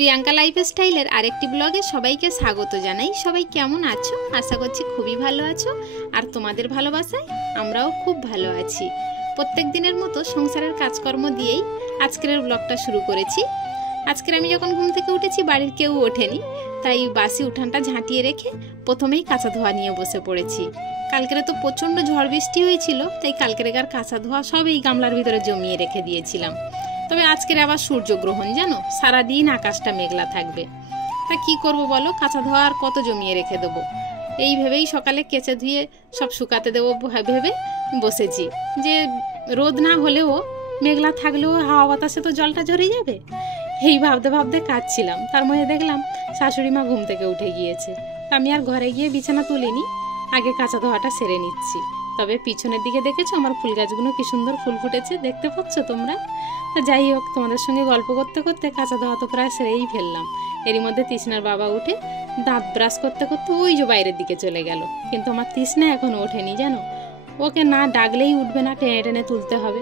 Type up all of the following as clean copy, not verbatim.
প্রিয়াঙ্কা লাইফস্টাইলের আরেকটি ব্লগে সবাইকে স্বাগত জানাই। সবাই কেমন আছো? আশা করছি খুবই ভালো আছো, আর তোমাদের ভালোবাসায় আমরাও খুব ভালো আছি। প্রত্যেক দিনের মতো সংসারের কাজকর্ম দিয়েই আজকের ব্লগটা শুরু করেছি। আজকের আমি যখন ঘুম থেকে উঠেছি বাড়ির কেউ ওঠেনি, তাই বাসি উঠানটা ঝাঁটিয়ে রেখে প্রথমেই কাঁচা ধোয়া নিয়ে বসে পড়েছি। কালকেরে তো প্রচণ্ড ঝড় বৃষ্টি হয়েছিল, তাই কালকেরেকার কাঁচা ধোয়া সব এই গামলার ভিতরে জমিয়ে রেখে দিয়েছিলাম। তবে আজকের আবার সূর্যগ্রহণ, জানো, সারাদিন আকাশটা মেঘলা থাকবে। তা কি করব বলো, কাঁচা ধোয়া আর কত জমিয়ে রেখে দেবো। এই ভেবেই সকালে কেচে ধুয়ে সব শুকাতে দেবো ভেবে বসেছি, যে রোদ না হলেও মেঘলা থাকলেও হাওয়া বাতাসে তো জলটা ঝরে যাবে। এই ভাবতে ভাবতে কাঁদছিলাম, তার মধ্যে দেখলাম শাশুড়ি মা ঘুম থেকে উঠে গিয়েছে। আমি আর ঘরে গিয়ে বিছানা তুলিনি, আগে কাঁচা ধোয়াটা সেরে নিচ্ছি। তবে পিছনের দিকে দেখেছো আমার ফুল গাছগুলো কি সুন্দর ফুল ফুটেছে, দেখতে পাচ্ছ তোমরা? তো যাই হোক, তোমাদের সঙ্গে গল্প করতে করতে কাঁচা ধোয়া তো প্রায় সেরেই ফেললাম। এরই মধ্যে তৃষ্ণার বাবা উঠে দাঁত ব্রাশ করতে করতে ওই যে বাইরের দিকে চলে গেল। কিন্তু আমার তৃষ্ণা এখনো ওঠেনি, জানো। ওকে না ডাকলেই উঠবে না, টেনে টেনে তুলতে হবে।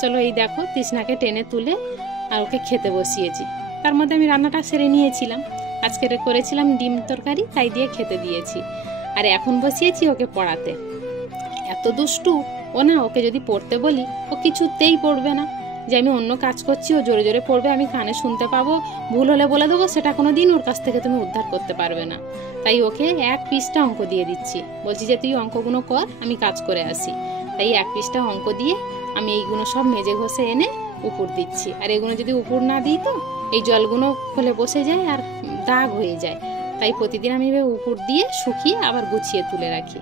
চলো এই দেখো, তৃষ্ণাকে টেনে তুলে আর ওকে খেতে বসিয়েছি। তার মধ্যে আমি রান্নাটা সেরে নিয়েছিলাম। আজকে করেছিলাম ডিম তরকারি, তাই দিয়ে খেতে দিয়েছি। আর এখন বসিয়েছি ওকে পড়াতে। এত দুষ্টু ও না, ওকে যদি পড়তে বলি ও কিছুতেই পড়বে না। যে আমি অন্য কাজ করছি ও জোরে জোরে পড়বে, আমি কানে শুনতে পাবো, ভুল হলে বলে দেবো, সেটা কোনো দিন ওর কাছ থেকে তুমি উদ্ধার করতে পারবে না। তাই ওকে এক পৃষ্ঠা অঙ্ক দিয়ে দিচ্ছি, বলছি যে তুই অঙ্কগুলো কর, আমি কাজ করে আসি। তাই এক পৃষ্ঠা অঙ্ক দিয়ে আমি এইগুলো সব মেজে ঘষে এনে উপর দিচ্ছি। আর এগুলো যদি উপর না দিই তো এই জলগুলো খোলে বসে যায় আর দাগ হয়ে যায়। তাই প্রতিদিন আমি উপর দিয়ে শুকিয়ে আবার গুছিয়ে তুলে রাখি।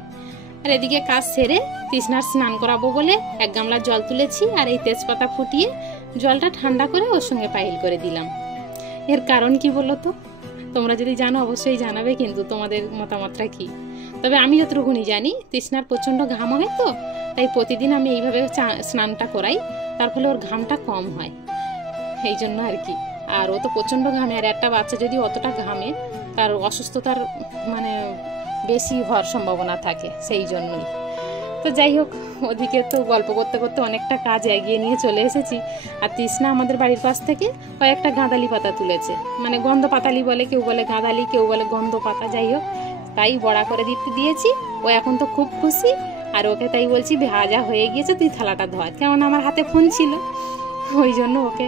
আর এদিকে কাজ সেরে তৃষ্ণার স্নান করাবো বলে এক গামলা জল তুলেছি, আর এই তেজপাতা ফুটিয়ে জলটা ঠান্ডা করে ওর সঙ্গে পাইল করে দিলাম। এর কারণ কি বলো তো? তোমরা যদি জানো অবশ্যই জানাবে, কিন্তু তোমাদের মতামতটা কি। তবে আমি যতটুকুনি জানি, তৃষ্ণার প্রচণ্ড ঘাম হয় তো, তাই প্রতিদিন আমি এইভাবে স্নানটা করাই, তার ফলে ওর ঘামটা কম হয়, এই জন্য আর কি। আর ও তো প্রচণ্ড ঘামে, আর একটা বাচ্চা যদি অতটা ঘামে তার অসুস্থতার মানে বেশি হওয়ার সম্ভাবনা থাকে, সেই জন্যই। তো যাই হোক, ওদিকে তো গল্প করতে করতে অনেকটা কাজ এগিয়ে নিয়ে চলে এসেছি। আর তৃষ্ণা আমাদের বাড়ির পাশ থেকে কয়েকটা গাঁদালি পাতা তুলেছে, মানে গন্ধ পাতালি বলে, কেউ বলে গাঁদালি, কেউ বলে গন্ধ পাতা, যাই হোক, তাই বড়া করে দিয়েছি। ও এখন তো খুব খুশি। আর ওকে তাই বলছি, ভাজা হয়ে গিয়েছে, তুই থালাটা ধোয়া, কেমন আমার হাতে ফোন ছিল, ওই জন্য ওকে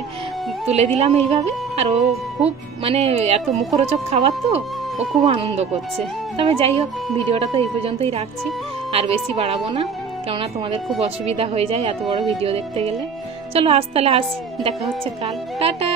তুলে দিলাম এইভাবে। আর ও খুব মানে এত মুখরোচক খাবার তো, ও খুব আনন্দ করছে। তবে যাই হোক, ভিডিওটা তো এই পর্যন্তই রাখছি, আর বেশি বাড়াবো না, কেননা তোমাদের খুব অসুবিধা হয়ে যায় এত বড় ভিডিও দেখতে গেলে। চলো আজ তাহলে আসি, দেখা হচ্ছে কাল, টাটা।